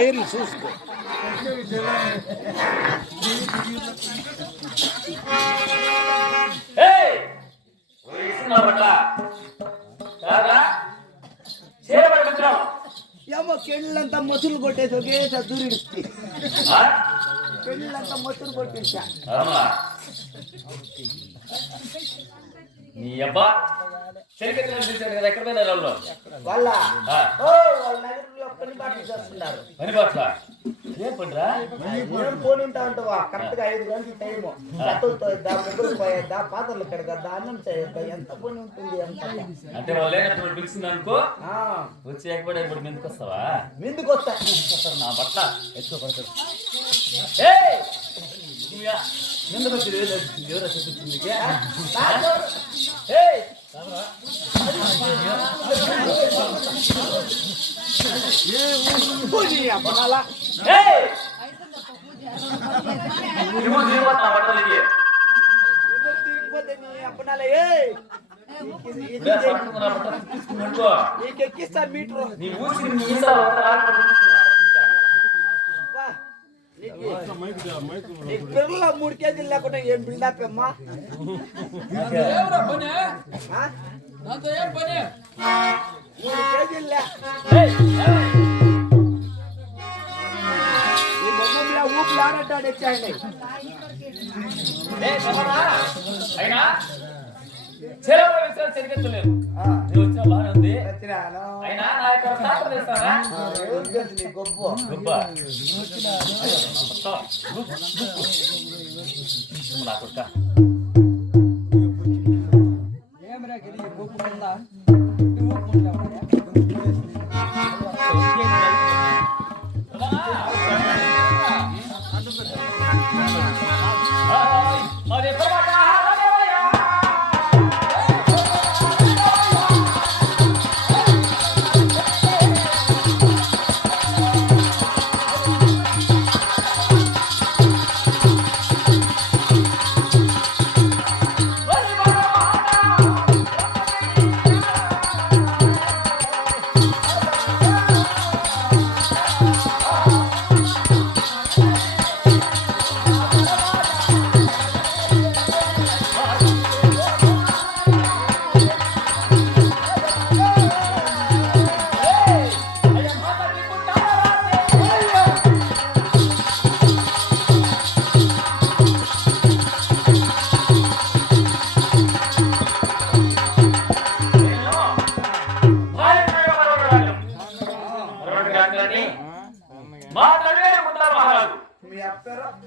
వైర్లు చూసుకో. ఏమో కెళ్ళంతా మొసులు కొట్టేసి ఒకేసారి దూరిడిస్తే కెళ్ళంతా మొసులు కొట్టేసా. నీ అబ్బా ఎక్కడ పోయినా వాళ్ళ నగరంలో పని బాటలు చేస్తున్నారు. పని బాట్ల ఏం పనిరా? ఏం పోని ఉంటా ఉంటావా? కరెక్ట్ గా 5 గంటల టైము. బట్టలతో ఇద్దా, ముగ్గురు పోయేద్దా, పాత్రలు కడగద్దా, అన్నం చేయొద్దా, ఎంత పని ఉంటుంది ఎంత. అంటే వాళ్ళు లేనప్పుడు పిలిచింది అనుకో వచ్చి ఎక్కడే ఇప్పుడు ముందుకు వస్తావా? ముందుకు వస్తా. నా బట్ట ఎత్తుకోపడతాడు. ఎందుకు వచ్చి ఎవరు చెప్తుంది? ఎక్కిస్తా మీటర్. పిల్లల 3 కేజీలు లేకుండా ఏం బిల్డప్ అమ్మా? 3 కేజీలు ఈ బొమ్మలా ఊపులు ఆడటాడు వచ్చాయండి. అయినా సరిగెత్తలేదు. వచ్చిన బాగానే ఉంది. అయినా నా యొక్క సాపర్ చేస్తారా? గొప్ప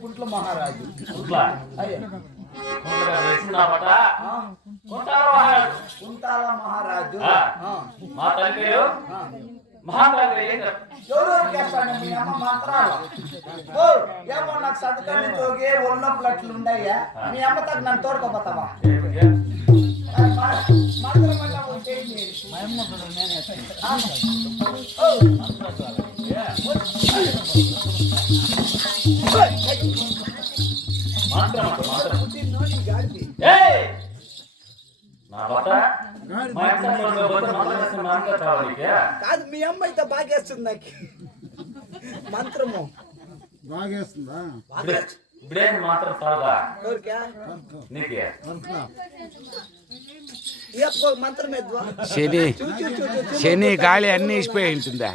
కుంట్ల మహారాజు. కుంటాల మహారాజు. మా తల్లి ఏమో నాకు సతకా నుంచి ఒకే ఒళ్ళొప్పులు అట్లు ఉన్నాయా? మీ అమ్మ తగ్గ నన్ను తోడుకోపోతావా? కాదు మీ అమ్మ అయితే బాగేస్తుంది నాకు మంత్రము. బాగేస్తుందా? ఇప్పుడేం మాత్రం తాగా నీకే మంత్రం శని గాలి అన్ని ఇసిపోయి ఉంటుందా?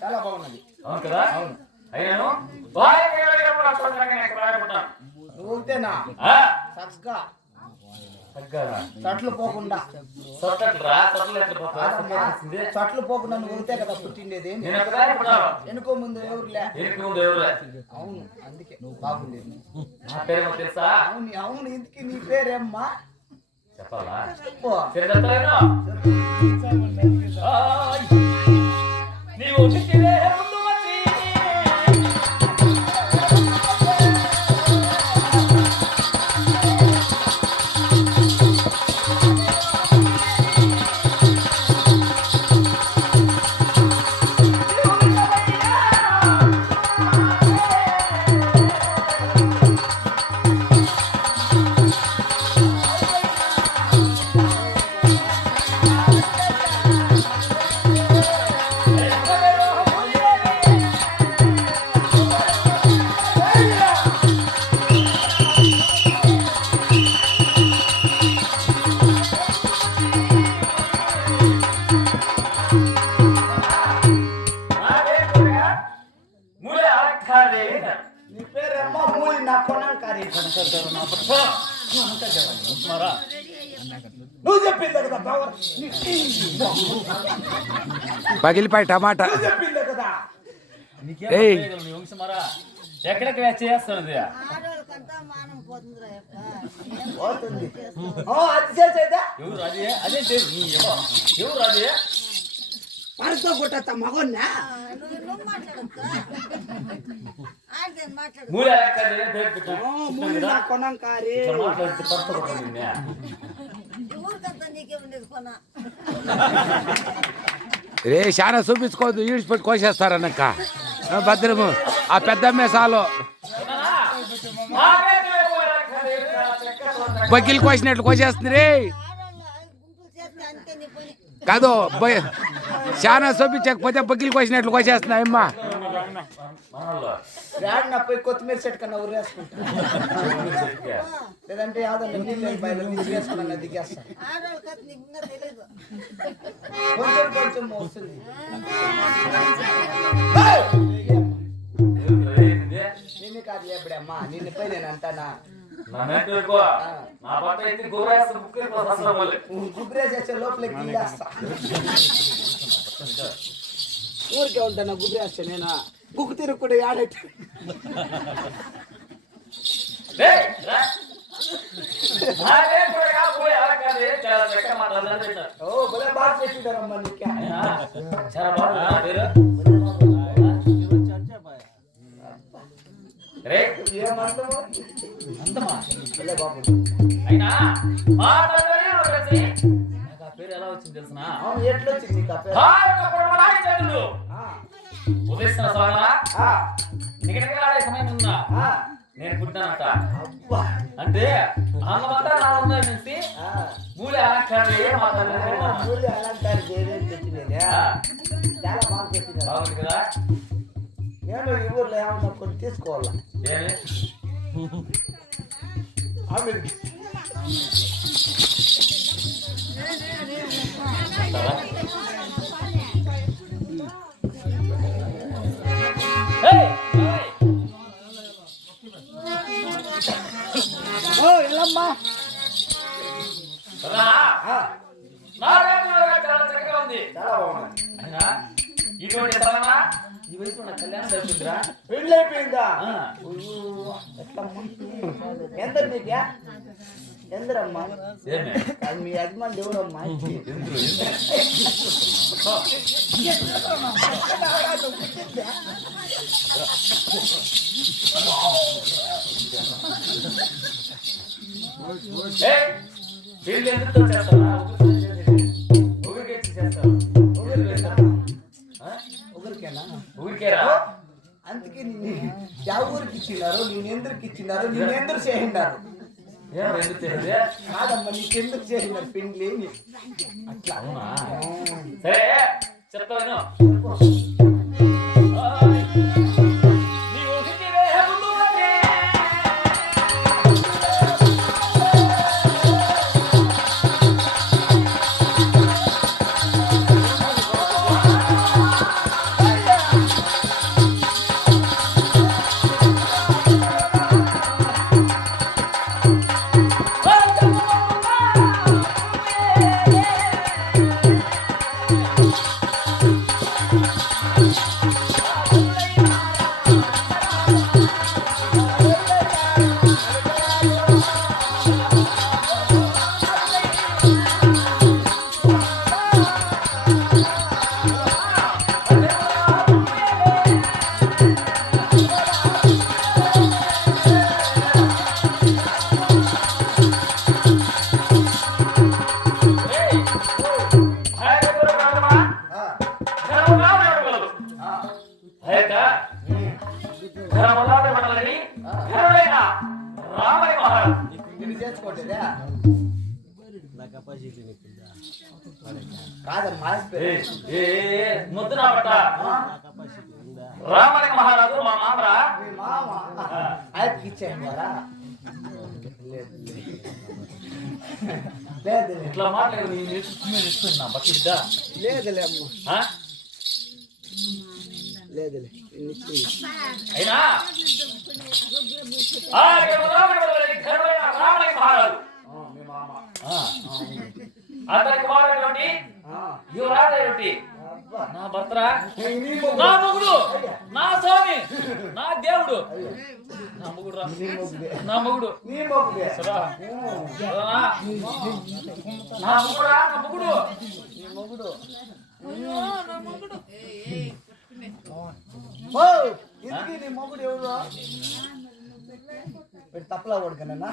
చాలా బాగున్నది. అవును కదా? అయినాను నువ్వుతేనా సగ్గా చట్లు పోకుండా చట్లు పోకుండా నువ్వు ఊతే కదా పుట్టిండేది. వెనుకో ముందు ఎవరులే. అవును అందుకే నువ్వు బాగుండేది. అవును అవును ఇందుకే నీ పేరేమ్మా చెప్పాలా? చెప్పు. నీవు నువ్వు చెప్పిందే కదా పవర్. పగిలిపాయి టమాటా. నువ్వు చెప్పిందే కదా. ఏయ్. ఎక్కడెక్కడ చేస్తున్నది పోతుంది. అది చేసేదా ఎవరు అది అదే ఎవరు అది పరతో కొట్టా మగొన్నా మూల కొనంకారి రే చాలా చూపించుకోవద్దు, ఈడ్చిపెట్టి కోసేస్తారన్నక్క. భద్రము ఆ పెద్దమ్మే చాలు. బగ్గిలు కోసినట్లు కోసేస్తుంది రే. కాదు చాలా చూపించకపోతే బగ్గిలు కోసినట్లు కోసేస్తున్నాయి అమ్మా. పోయి కొత్తిమీర చెట్టు కన్నా ఊరేసుకుంటా, లేదంటే బయలుదేసుకున్నా దిగేస్తా. కొంచెం కొంచెం వస్తుంది. నిన్ను కాదు ఎప్పుడమ్మా, నిన్నపై నేను అంటానా గుబ్రేసేసే లోపలికి గిల్లేస్తా. ఊరికే ఉంటానా గుబ్రేస్తే నేను గుక్కు తిరుగుకుంటే ఆడేట. ఓ భలే బాగా పెట్టింటారమ్మా నీకే. పేరు ఎలా వచ్చింది తెలుసునా? ఎట్లా వచ్చింది సమయం ఉందా నేను పుట్టానట. అంటే అన్నమంతా నా ఉందా నుంచి మూలి అలంకారం చాలా బాగా పెట్టింది. బాగుంది కదా. నేను ఈ ఊర్లో ఏమన్నా కొన్ని తీసుకోవాలా. ఎల్లమ్మా చాలా చక్కగా ఉంది. చాలా బాగుంది. ఇటువంటి ఈ వయసులో నా కళ్యాణం జరుగుతుందిరా. పెళ్ళి అయిపోయిందా? ఎందరు నీకే? ఎందరమ్మా? మీ యజమాని ఎవరమ్మా? పెళ్ళి ఎందుకు చేస్తావా? ఊరికేరా. అందుకే ಯಾವ ఊరికి ఇచ్చినారు, నేనెందుకు ఇచ్చినారు, నేనెందుకు చేసినారు? కాదమ్మా, నీకెందుకు చేసినారు పెండ్లి అట్లా. సరే చెప్తాను. రామలింగ మహారాజు మా మామరా. ఆయనకి ఇచ్చాను కదా. లేదు ఇట్లా మాట్లాడు. ఇస్తున్నా బక్కిద్దా లేదులే అమ్మ, లేదులే అయినా రామలింగ మహారాజు అతని కుమారుడు యువరాజు నా భర్తరా, నా మొగుడు, నా స్వామి, నా దేవుడు, నా మొగుడు రా, నా మొగుడు సదా, సదానా? నా మొగుడా, నా మొగుడు, ఇంటికి నీ మొగుడు ఎవరు? తప్పలా పడుకున్నా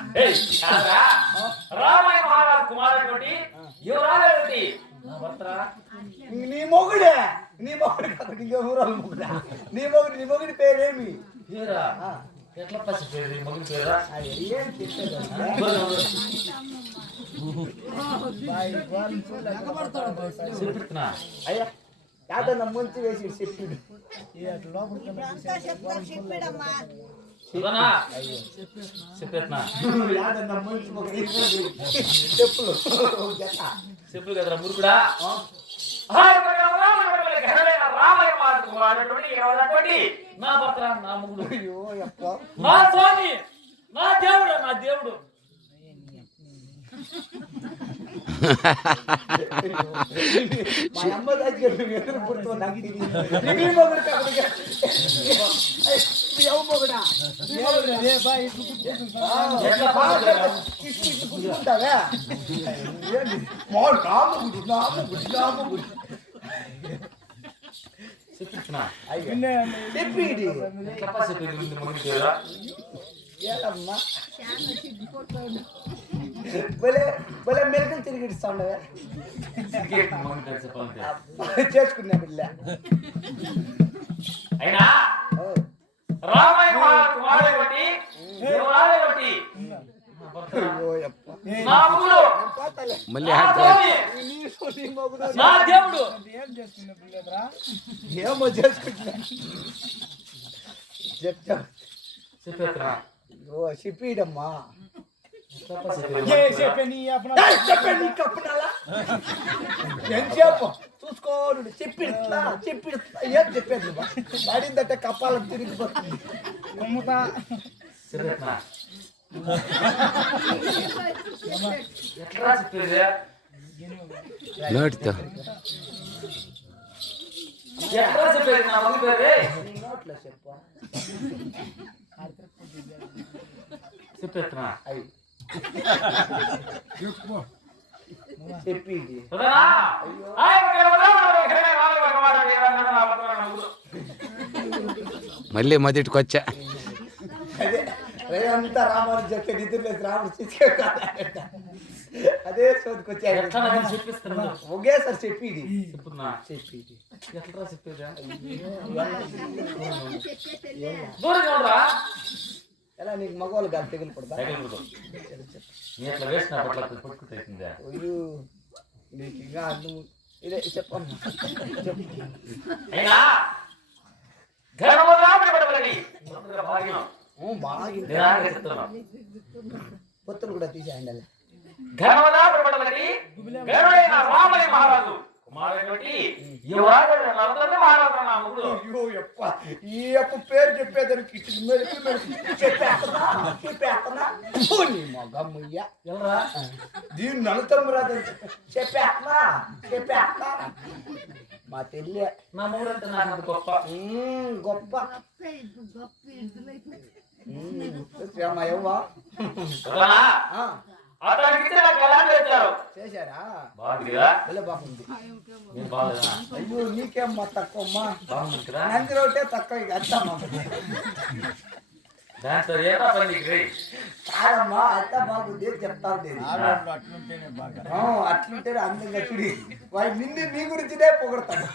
రామాయ మహారాజు కుమారుడు యువరాజు నా భర్తరా. నీ మొగుడే, నీ మొగుడు కాదు, ఇంకెవరాలు మొగుడా? నీ మొగుడి పేరేమి? ఎట్లా పసి పేరు మొగుడు పేరా? ఏం చెప్తున్నా అయ్యా యాదన్న ముంచి వేసి చెప్పాడు. సుధనా చెప్పేస్తున్నా యాదన్న ముంచి చెప్పులు చెప్పులు కదరా మురుకుడా. నా భర్త, నా మొగుడు, నా స్వామి, నా దేవుడు, నా దేవుడు. మా అమ్మ దగ్గర నువ్వు ఎదురు పుడుతూ నాకు నీ మొగుడు కాబట్టి మొగుడా కూర్చుంటావా? నా మొగుడు చెప్తున్నా చెప్పి ఎట్లా పసి పేరు మొగుడు పేరా? ఏదమ్మా భలే భలే మెలకలు తిరిగిస్తా ఉండవే చేసుకున్నా పిల్ల. అయినా రామాయ కుమారుడు నా మొగుడు, మళ్ళీ నా స్వామి, నా దేవుడు. ఏమో చేసుకుంటున్నా చెప్పేస్తున్నా చెప్పిడమ్మా చూసుకోడు చెప్పి ఏం చెప్పేది పడిందంటే కప్పాలను తిరిగిపోతుంది. ఎట్లా చెప్పేది? నోటితో ఎట్లా చెప్పేది నా మొగుడు పేరు? నోట్లో చెప్పు చెప్పేస్తున్నా చెప్పి మళ్ళీ మొదటికి వచ్చా. అదే అంతా రామాను చెప్పే నిద్రలేదు రాముడు చిచ్చే అదే చోటుకొచ్చాయి. ఒకేసారి చెప్పి చెప్తున్నా చెప్పి ఎట్లా చెప్పేదా? ఎలా నీకు మగవాళ్ళు కాదు తెగులు పడదా? ఎట్లా వేసిన పట్టుకుంటుందా? అయ్యో నీకు ఇంకా నువ్వు ఇదే చెప్పమ్మా పొత్తులు కూడా తీసేయండి. మహారాజు ఈ యొక్క పేరు చెప్పేదానికి మగమ్మయ్య దీన్ని నలుతమ్మురాదు చెప్పేస్తా మా తెల్లే నా మూడంటే నాకు గొప్ప గొప్ప అమ్మా చేశారా? బాగుంది. అయ్యో నీకేమ్మా తక్కువమ్మా నంది రోటే తక్కువ అత్తమ్మా కాదమ్మా అత్త బాగుంది చెప్తా ఉండేది. అట్లుంటేనే అందంగా చూడి వాడి నిన్ను నీ గురించినే పొగడతాడు.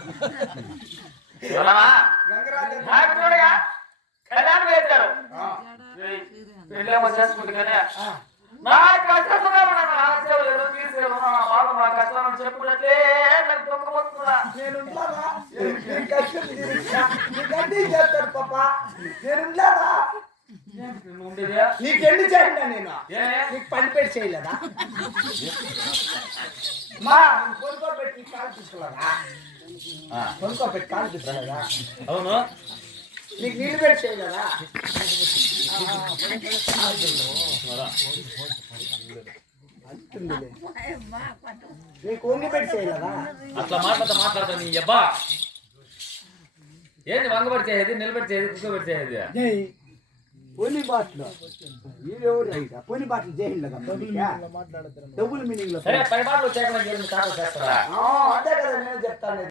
నా కష్టం చెప్పుకుంటే చేస్తాడు పాపా నీకెందుకు చేయండి నేను నీకు పని పెట్టి చేయలేదా? మా కొనుక్కోబెట్టి కాలు తీసుకోలేదా? కొనుక్కోబెట్టి కాలు తీసుకోలేదా? అవును నీకు నీళ్ళు పెట్టి చేయలేదా? చెప్తుంది నీకు వంగి పెట్టి చేయలేదా అట్లా మాట్లాడతా నీ అబ్బా ఏంది వంగబడి చేసేది నిలబెట్టి చేసేది కూర్చోబెట్టి చేసేది పోనీ బాట్లు వీడెవరు రైట్ పోనీ బాట్లు చేయండి డబుల్ మీనింగ్ లో సరే పై బాటలు చేయకుండా చేస్తారా అదే కదా నేను చెప్తాను